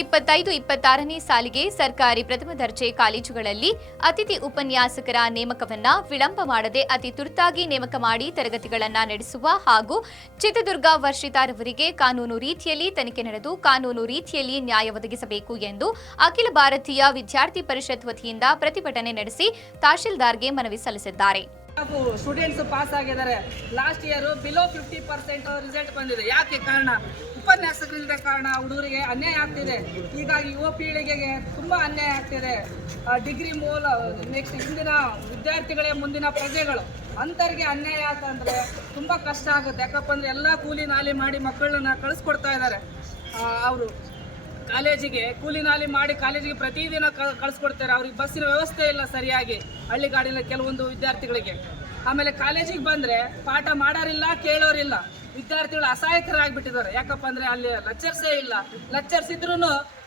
ಇಪ್ಪತ್ತೈದು ಇಪ್ಪತ್ತಾರನೇ ಸಾಲಿಗೆ ಸರ್ಕಾರಿ ಪ್ರಥಮ ದರ್ಜೆ ಕಾಲೇಜುಗಳಲ್ಲಿ ಅತಿಥಿ ಉಪನ್ಯಾಸಕರ ನೇಮಕವನ್ನ ವಿಳಂಬ ಮಾಡದೆ ಅತಿ ತುರ್ತಾಗಿ ನೇಮಕ ಮಾಡಿ ತರಗತಿಗಳನ್ನು ನಡೆಸುವ ಹಾಗೂ ಚಿತ್ರದುರ್ಗ ವರ್ಷಿತಾರವರಿಗೆ ಕಾನೂನು ರೀತಿಯಲ್ಲಿ ತನಿಖೆ ನಡೆದು ಕಾನೂನು ರೀತಿಯಲ್ಲಿ ನ್ಯಾಯ ಒದಗಿಸಬೇಕು ಎಂದು ಅಖಿಲ ಭಾರತೀಯ ವಿದ್ಯಾರ್ಥಿ ಪರಿಷತ್ ವತಿಯಿಂದ ಪ್ರತಿಭಟನೆ ನಡೆಸಿ ತಹಶೀಲ್ದಾರ್ಗೆ ಮನವಿ ಸಲ್ಲಿಸಿದ್ದಾರೆ. ಸ್ಟೂಡೆಂಟ್ಸ್ ಪಾಸ್ ಆಗಿದ್ದಾರೆ. Last year below fifty percent result ಬಂದಿದೆ. ಯಾಕೆ ಕಾರಣ? ಉಪನ್ಯಾಸಕರಿಲ್ಲದ ಕಾರಣ ಹುಡುಗರಿಗೆ ಅನ್ಯಾಯ ಆಗ್ತಿದೆ. ಹೀಗಾಗಿ ಯುವ ಪೀಳಿಗೆಗೆ ತುಂಬ ಅನ್ಯಾಯ ಆಗ್ತಿದೆ. ಡಿಗ್ರಿ ಮೂಲ, ನೆಕ್ಸ್ಟ್ ಹಿಂದಿನ ವಿದ್ಯಾರ್ಥಿಗಳೇ ಮುಂದಿನ ಪ್ರಜೆಗಳು. ಅಂಥವ್ರಿಗೆ ಅನ್ಯಾಯ ಆತಂದ್ರೆ ತುಂಬ ಕಷ್ಟ ಆಗುತ್ತೆ. ಯಾಕಪ್ಪ ಅಂದ್ರೆ ಎಲ್ಲ ಕೂಲಿ ನಾಲಿ ಮಾಡಿ ಮಕ್ಕಳನ್ನ ಕಳಿಸ್ಕೊಡ್ತಾ ಇದ್ದಾರೆ. ಅವರು ಕಾಲೇಜಿಗೆ ಕೂಲಿ ನಾಲಿ ಮಾಡಿ ಕಾಲೇಜಿಗೆ ಪ್ರತಿದಿನ ಕಳಿಸ್ಕೊಡ್ತಾರೆ. ಅವ್ರಿಗೆ ಬಸ್ಸಿನ ವ್ಯವಸ್ಥೆ ಇಲ್ಲ ಸರಿಯಾಗಿ. ಹಳ್ಳಿಗಾಡಿನ ಕೆಲವೊಂದು ವಿದ್ಯಾರ್ಥಿಗಳಿಗೆ. ಆಮೇಲೆ ಕಾಲೇಜಿಗೆ ಬಂದರೆ ಪಾಠ ಮಾಡೋರಿಲ್ಲ, ಕೇಳೋರಿಲ್ಲ. ವಿದ್ಯಾರ್ಥಿಗಳು ಅಸಹಾಯಕರಾಗ್ಬಿಟ್ಟಿದ್ದಾರೆ. ಯಾಕಪ್ಪ ಅಂದ್ರೆ ಅಲ್ಲಿ ಲೆಕ್ಚರ್ಸೇ ಇಲ್ಲ. ಲೆಕ್ಚರ್ಸ್ ಇದ್ರೂ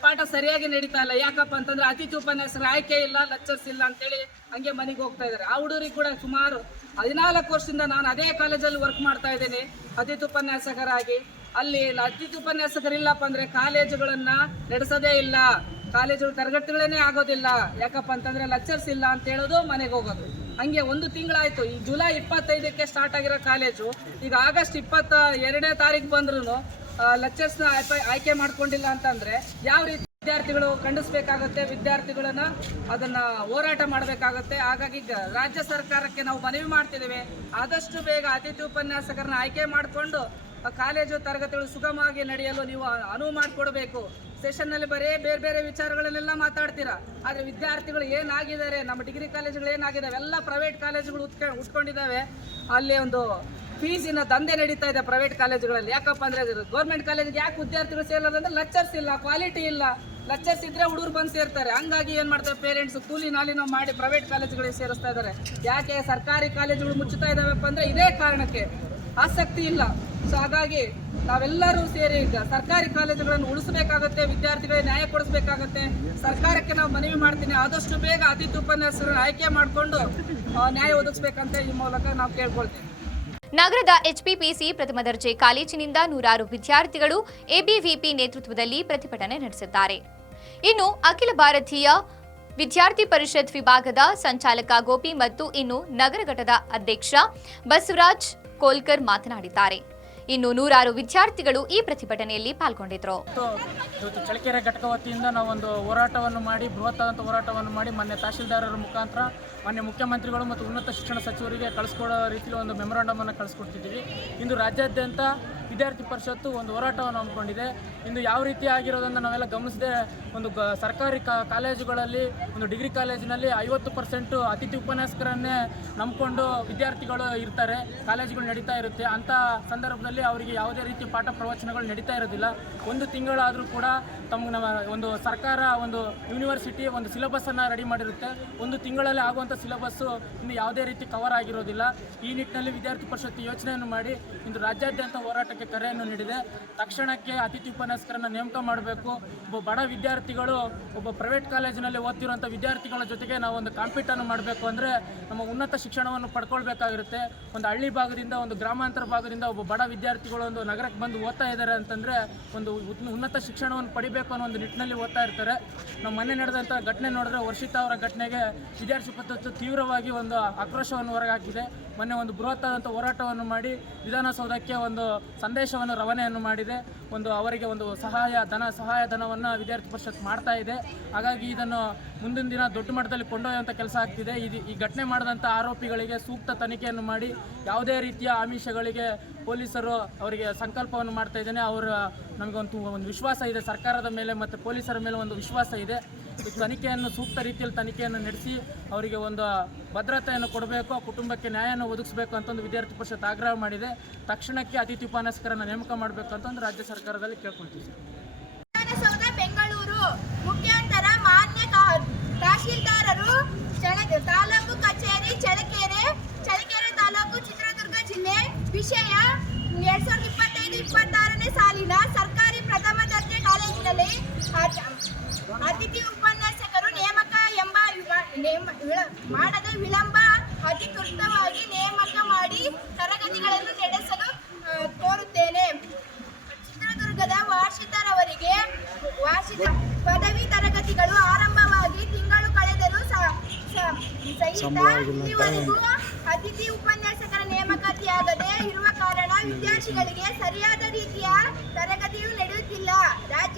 ಪಾಠ ಸರಿಯಾಗಿ ನಡೀತಾ ಇಲ್ಲ. ಯಾಕಪ್ಪ ಅಂತಂದ್ರೆ ಅತಿಥಿ ಉಪನ್ಯಾಸರ ಆಯ್ಕೆ ಇಲ್ಲ ಲೆಕ್ಚರ್ಸ್ ಇಲ್ಲ ಅಂತೇಳಿ ಹಂಗೆ ಮನೆಗೆ ಹೋಗ್ತಾ ಇದ್ದಾರೆ. ಆ ಹುಡುಗರಿಗೆ ಕೂಡ ಸುಮಾರು ಹದಿನಾಲ್ಕು ವರ್ಷದಿಂದ ನಾನು ಅದೇ ಕಾಲೇಜಲ್ಲಿ ವರ್ಕ್ ಮಾಡ್ತಾ ಇದ್ದೀನಿ, ಅತಿಥಿ ಉಪನ್ಯಾಸಕರಾಗಿ. ಅಲ್ಲಿ ಅತಿಥಿ ಉಪನ್ಯಾಸಕರಿಲ್ಲಪ್ಪ ಅಂದ್ರೆ ಕಾಲೇಜುಗಳನ್ನ ನಡೆಸೋದೇ ಇಲ್ಲ. ಕಾಲೇಜು ತರಗತಿಗಳೇನೇ ಆಗೋದಿಲ್ಲ. ಯಾಕಪ್ಪ ಅಂತಂದ್ರೆ ಲೆಕ್ಚರ್ಸ್ ಇಲ್ಲ ಅಂತ ಹೇಳೋದು ಮನೆಗೆ ಹೋಗೋದು. ಹಂಗೆ ಒಂದು ತಿಂಗಳಾಯ್ತು. ಈ ಜುಲೈ ಇಪ್ಪತ್ತೈದಕ್ಕೆ ಸ್ಟಾರ್ಟ್ ಆಗಿರೋ ಕಾಲೇಜು ಈಗ ಆಗಸ್ಟ್ ಇಪ್ಪತ್ತ ಎರಡನೇ ತಾರೀಕು ಬಂದ್ರು ಲೆಕ್ಚರ್ಸ್ನ ಆಯ್ಕೆ ಮಾಡ್ಕೊಂಡಿಲ್ಲ ಅಂತಂದ್ರೆ ಯಾವ ರೀತಿ ವಿದ್ಯಾರ್ಥಿಗಳು ಖಂಡಿಸ್ಬೇಕಾಗತ್ತೆ, ವಿದ್ಯಾರ್ಥಿಗಳನ್ನ ಅದನ್ನ ಹೋರಾಟ ಮಾಡಬೇಕಾಗುತ್ತೆ. ಹಾಗಾಗಿ ರಾಜ್ಯ ಸರ್ಕಾರಕ್ಕೆ ನಾವು ಮನವಿ ಮಾಡ್ತಿದ್ದೇವೆ. ಆದಷ್ಟು ಬೇಗ ಅತಿಥಿ ಉಪನ್ಯಾಸಕರನ್ನ ಆಯ್ಕೆ ಮಾಡಿಕೊಂಡು ಕಾಲೇಜು ತರಗತಿಗಳು ಸುಗಮವಾಗಿ ನಡೆಯಲು ನೀವು ಅನುವು ಮಾಡಿಕೊಡ್ಬೇಕು. ಸೆಷನ್ನಲ್ಲಿ ಬರೀ ಬೇರೆ ಬೇರೆ ವಿಚಾರಗಳನ್ನೆಲ್ಲ ಮಾತಾಡ್ತೀರಾ? ಆದರೆ ವಿದ್ಯಾರ್ಥಿಗಳು ಏನಾಗಿದ್ದಾರೆ, ನಮ್ಮ ಡಿಗ್ರಿ ಕಾಲೇಜುಗಳು ಏನಾಗಿದ್ದಾವೆ, ಎಲ್ಲ ಪ್ರೈವೇಟ್ ಕಾಲೇಜುಗಳು ಉತ್ಕ, ಉಟ್ಕೊಂಡಿದ್ದಾವೆ. ಅಲ್ಲಿ ಒಂದು ಫೀಸಿನ ದಂಧೆ ನಡೀತಾ ಇದೆ ಪ್ರೈವೇಟ್ ಕಾಲೇಜುಗಳಲ್ಲಿ ಯಾಕಪ್ಪ ಅಂದ್ರೆ ಗೌರ್ಮೆಂಟ್ ಕಾಲೇಜಿಗೆ ಯಾಕೆ ವಿದ್ಯಾರ್ಥಿಗಳು ಸೇರೋದಂದ್ರೆ ಲೆಕ್ಚರ್ಸ್ ಇಲ್ಲ ಕ್ವಾಲಿಟಿ ಇಲ್ಲ. ಲೆಕ್ಚರ್ಸ್ ಇದ್ದರೆ ಹುಡುಗರು ಬಂದು ಸೇರ್ತಾರೆ. ಹಂಗಾಗಿ ಏನು ಮಾಡ್ತಾರೆ ಪೇರೆಂಟ್ಸ್ ಕೂಲಿ ನಾಲಿನ ಮಾಡಿ ಪ್ರೈವೇಟ್ ಕಾಲೇಜುಗಳಿಗೆ ಸೇರಿಸ್ತಾ ಇದ್ದಾರೆ. ಯಾಕೆ ಸರ್ಕಾರಿ ಕಾಲೇಜುಗಳು ಮುಚ್ಚುತ್ತಾ ಇದ್ದಾವೆಪ್ಪ ಅಂದರೆ ಇದೇ ಕಾರಣಕ್ಕೆ. ಆಸಕ್ತಿ ಇಲ್ಲ. ಸೊ ಹಾಗಾಗಿ ನಾವೆಲ್ಲರೂ ಸೇರಿ ಸರ್ಕಾರಿ ಕಾಲೇಜುಗಳನ್ನು ಉಳಿಸಬೇಕಾಗತ್ತೆ, ವಿದ್ಯಾರ್ಥಿಗಳಿಗೆ ನ್ಯಾಯ ಕೊಡಿಸಬೇಕಾಗತ್ತೆ. ಸರ್ಕಾರಕ್ಕೆ ನಾವು ಮನವಿ ಮಾಡ್ತೀನಿ. ಆದಷ್ಟು ಬೇಗ ಅತಿಥಿ ಉಪನ್ಯಾಸಕರನ್ನು ಆಯ್ಕೆ ಮಾಡಿಕೊಂಡು ನ್ಯಾಯ ಒದಗಿಸಬೇಕಂತ ಈ ಮೂಲಕ ನಾವು ಕೇಳ್ಕೊಳ್ತೀವಿ. ನಗರದ ಎಚ್ಪಿಪಿಸಿ ಪ್ರಥಮ ದರ್ಜೆ ಕಾಲೇಜಿನಿಂದ ನೂರಾರು ವಿದ್ಯಾರ್ಥಿಗಳು ಎಬಿವಿಪಿ ನೇತೃತ್ವದಲ್ಲಿ ಪ್ರತಿಭಟನೆ ನಡೆಸಿದ್ದಾರೆ. ಇನ್ನು ಅಖಿಲ ಭಾರತೀಯ ವಿದ್ಯಾರ್ಥಿ ಪರಿಷತ್ ವಿಭಾಗದ ಸಂಚಾಲಕ ಗೋಪಿ ಮತ್ತು ಇನ್ನು ನಗರ ಘಟದ ಅಧ್ಯಕ್ಷ ಬಸವರಾಜ್ ಕೋಲ್ಕರ್ ಮಾತನಾಡಿದ್ದಾರೆ. ಇನ್ನು ನೂರಾರು ವಿದ್ಯಾರ್ಥಿಗಳು ಈ ಪ್ರತಿಭಟನೆಯಲ್ಲಿ ಪಾಲ್ಗೊಂಡಿದ್ರು. ಚಳಕೆರೆ ಘಟಕ ವತಿಯಿಂದ ನಾವೊಂದು ಹೋರಾಟವನ್ನು ಮಾಡಿ ಬೃಹತ್ತಾದಂಥ ಹೋರಾಟವನ್ನು ಮಾಡಿ ಮೊನ್ನೆ ತಹಶೀಲ್ದಾರರ ಮುಖಾಂತರ ಮಾನ್ಯ ಮುಖ್ಯಮಂತ್ರಿಗಳು ಮತ್ತು ಉನ್ನತ ಶಿಕ್ಷಣ ಸಚಿವರಿಗೆ ಕಳಿಸ್ಕೊಡೋ ರೀತಿಯಲ್ಲಿ ಒಂದು ಮೆಮೊರಾಂಡಮನ್ನು ಕಳಿಸ್ಕೊಡ್ತಿದ್ದೀವಿ. ಇಂದು ರಾಜ್ಯಾದ್ಯಂತ ವಿದ್ಯಾರ್ಥಿ ಪರಿಷತ್ತು ಒಂದು ಹೋರಾಟವನ್ನು ಹಮ್ಮಿಕೊಂಡಿದೆ. ಇಂದು ಯಾವ ರೀತಿ ಆಗಿರೋದನ್ನು ನಾವೆಲ್ಲ ಗಮನಿಸದೆ ಒಂದು ಗ, ಸರ್ಕಾರಿ ಕಾಲೇಜುಗಳಲ್ಲಿ, ಒಂದು ಡಿಗ್ರಿ ಕಾಲೇಜಿನಲ್ಲಿ ಐವತ್ತು ಪರ್ಸೆಂಟು ಅತಿಥಿ ಉಪನ್ಯಾಸಕರನ್ನೇ ನಂಬಿಕೊಂಡು ವಿದ್ಯಾರ್ಥಿಗಳು ಇರ್ತಾರೆ. ಕಾಲೇಜುಗಳು ನಡೀತಾ ಇರುತ್ತೆ. ಅಂಥ ಸಂದರ್ಭದಲ್ಲಿ ಅವರಿಗೆ ಯಾವುದೇ ರೀತಿ ಪಾಠ ಪ್ರವಚನಗಳು ನಡೀತಾ ಇರೋದಿಲ್ಲ. ಒಂದು ತಿಂಗಳಾದರೂ ಕೂಡ ತಮಗೆ ನಮ್ಮ ಒಂದು ಸರ್ಕಾರ ಒಂದು ಯೂನಿವರ್ಸಿಟಿ ಒಂದು ಸಿಲೆಬಸ್ಸನ್ನು ರೆಡಿ ಮಾಡಿರುತ್ತೆ. ಒಂದು ತಿಂಗಳಲ್ಲಿ ಆಗುವಂಥ ಸಿಲೆಬಸ್ಸು ಇನ್ನು ಯಾವುದೇ ರೀತಿ ಕವರ್ ಆಗಿರೋದಿಲ್ಲ. ಈ ನಿಟ್ಟಿನಲ್ಲಿ ವಿದ್ಯಾರ್ಥಿ ಪರಿಷತ್ತು ಯೋಚನೆಯನ್ನು ಮಾಡಿ ಇಂದು ರಾಜ್ಯಾದ್ಯಂತ ಹೋರಾಟಕ್ಕೆ ಕರೆಯನ್ನು ನೀಡಿದೆ. ತಕ್ಷಣಕ್ಕೆ ಅತಿಥಿ ಉಪನ್ಯಾಸಕರನ್ನು ನೇಮಕ ಮಾಡಬೇಕು. ಒಬ್ಬ ಬಡ ವಿದ್ಯಾರ್ಥಿಗಳು, ಒಬ್ಬ ಪ್ರೈವೇಟ್ ಕಾಲೇಜಿನಲ್ಲಿ ಓದ್ತಿರುವಂಥ ವಿದ್ಯಾರ್ಥಿಗಳ ಜೊತೆಗೆ ನಾವು ಒಂದು ಕಾಂಪಿಟನ್ನು ಮಾಡಬೇಕು ಅಂದರೆ ನಮ್ಮ ಉನ್ನತ ಶಿಕ್ಷಣವನ್ನು ಪಡ್ಕೊಳ್ಬೇಕಾಗಿರುತ್ತೆ. ಒಂದು ಹಳ್ಳಿ ಭಾಗದಿಂದ, ಒಂದು ಗ್ರಾಮಾಂತರ ಭಾಗದಿಂದ ಒಬ್ಬ ಬಡ ವಿದ್ಯಾರ್ಥಿಗಳು ಒಂದು ನಗರಕ್ಕೆ ಬಂದು ಓದ್ತಾ ಇದ್ದಾರೆ ಅಂತಂದರೆ ಒಂದು ಉನ್ನತ ಶಿಕ್ಷಣವನ್ನು ಪಡಿಬೇಕು ಅನ್ನೋ ಒಂದು ನಿಟ್ಟಿನಲ್ಲಿ ಓದ್ತಾ ಇರ್ತಾರೆ. ನಮ್ಮ ಮನೆ ನಡೆದಂಥ ಘಟನೆ ನೋಡಿದ್ರೆ ವರ್ಷಿತಾ ಅವರ ಘಟನೆಗೆ ವಿದ್ಯಾರ್ಥಿ ಪದ್ಧತಿ ತೀವ್ರವಾಗಿ ಒಂದು ಆಕ್ರೋಶವನ್ನು ಹೊರಗಾಕಿದೆ ಮೊನ್ನೆ ಒಂದು ಬೃಹತ್ತಾದಂಥ ಹೋರಾಟವನ್ನು ಮಾಡಿ ವಿಧಾನಸೌಧಕ್ಕೆ ಒಂದು ಸಂದೇಶವನ್ನು ರವಾನೆಯನ್ನು ಮಾಡಿದೆ. ಒಂದು ಅವರಿಗೆ ಒಂದು ಸಹಾಯ, ಧನ ಸಹಾಯ ಧನವನ್ನು ವಿದ್ಯಾರ್ಥಿ ಪರಿಷತ್ ಮಾಡ್ತಾ ಇದೆ. ಹಾಗಾಗಿ ಇದನ್ನು ಮುಂದಿನ ದಿನ ದೊಡ್ಡ ಮಟ್ಟದಲ್ಲಿ ಕೊಂಡೊಯ್ಯುವಂಥ ಕೆಲಸ ಆಗ್ತಿದೆ. ಇದು ಈ ಘಟನೆ ಮಾಡಿದಂಥ ಆರೋಪಿಗಳಿಗೆ ಸೂಕ್ತ ತನಿಖೆಯನ್ನು ಮಾಡಿ, ಯಾವುದೇ ರೀತಿಯ ಆಮಿಷಗಳಿಗೆ ಪೊಲೀಸರು ಅವರಿಗೆ ಸಂಕಲ್ಪವನ್ನು ಮಾಡ್ತಾ ಇದ್ದೇನೆ. ಅವರ ನಮಗೊಂದು ಒಂದು ವಿಶ್ವಾಸ ಇದೆ. ಸರ್ಕಾರದ ಮೇಲೆ ಮತ್ತು ಪೊಲೀಸರ ಮೇಲೆ ಒಂದು ವಿಶ್ವಾಸ ಇದೆ. ತನಿಖೆಯನ್ನು, ಸೂಕ್ತ ರೀತಿಯಲ್ಲಿ ತನಿಖೆಯನ್ನು ನಡೆಸಿ ಅವರಿಗೆ ಒಂದು ಭದ್ರತೆಯನ್ನು ಕೊಡಬೇಕು, ಕುಟುಂಬಕ್ಕೆ ನ್ಯಾಯವನ್ನು ಒದಗಿಸಬೇಕು ಅಂತ ಒಂದು ವಿದ್ಯಾರ್ಥಿ ಪರಿಷತ್ ಆಗ್ರಹ ಮಾಡಿದೆ. ತಕ್ಷಣಕ್ಕೆ ಅತಿಥಿ ಉಪನ್ಯಾಸಕರನ್ನು ನೇಮಕ ಮಾಡಬೇಕು ಅಂತ ರಾಜ್ಯ ಸರ್ಕಾರದಲ್ಲಿ ಕೇಳ್ಕೊಳ್ತೀವಿ ಬೆಂಗಳೂರು ಮುಖ್ಯಾಂತರ, ಮಾನ್ಯ ತಹಶೀಲ್ದಾರರು ತಾಲೂಕು ಕಚೇರಿ, ಚಳಕೆರೆ ಚಳಕೆರೆ ತಾಲೂಕು, ಚಿತ್ರದುರ್ಗ ಜಿಲ್ಲೆ, ವಿಷಯ ಎರಡ್ ಸಾವಿರದ ಇಪ್ಪತ್ತೈದು, ಇಪ್ಪತ್ತಾರನೇ ಸಾಲಿನ ಸರ್ಕಾರಿ ಪ್ರಥಮ ದರ್ಜೆ ಕಾಲೇಜಿನಲ್ಲಿ ಅತ- ಅತಿಥಿ ಮಾಡದ ವಿಳಂಬ ಅಧಿಕೃತವಾಗಿ ನೇಮಕ ಮಾಡಿ ತರಗತಿಗಳನ್ನು ನಡೆಸಲು ಕೋರುತ್ತೇನೆ. ಚಿತ್ರದುರ್ಗದ ವಾರ್ಷಿತರವರಿಗೆ ವಾರ್ಷಿಕ ಪದವಿ ತರಗತಿಗಳು ಆರಂಭವಾಗಿ ತಿಂಗಳು ಕಳೆದರೂ ಸಹಿತ ಇಲ್ಲಿವರೆಗೂ ಅತಿಥಿ ಉಪನ್ಯಾಸಕರ ನೇಮಕಾತಿಯಾಗದೆ ಇರುವ ಕಾರಣ ವಿದ್ಯಾರ್ಥಿಗಳಿಗೆ ಸರಿಯಾದ ರೀತಿಯ ತರಗತಿಯು ನಡೆಯುತ್ತಿಲ್ಲ. ಕಾಲೇಜುಗಳು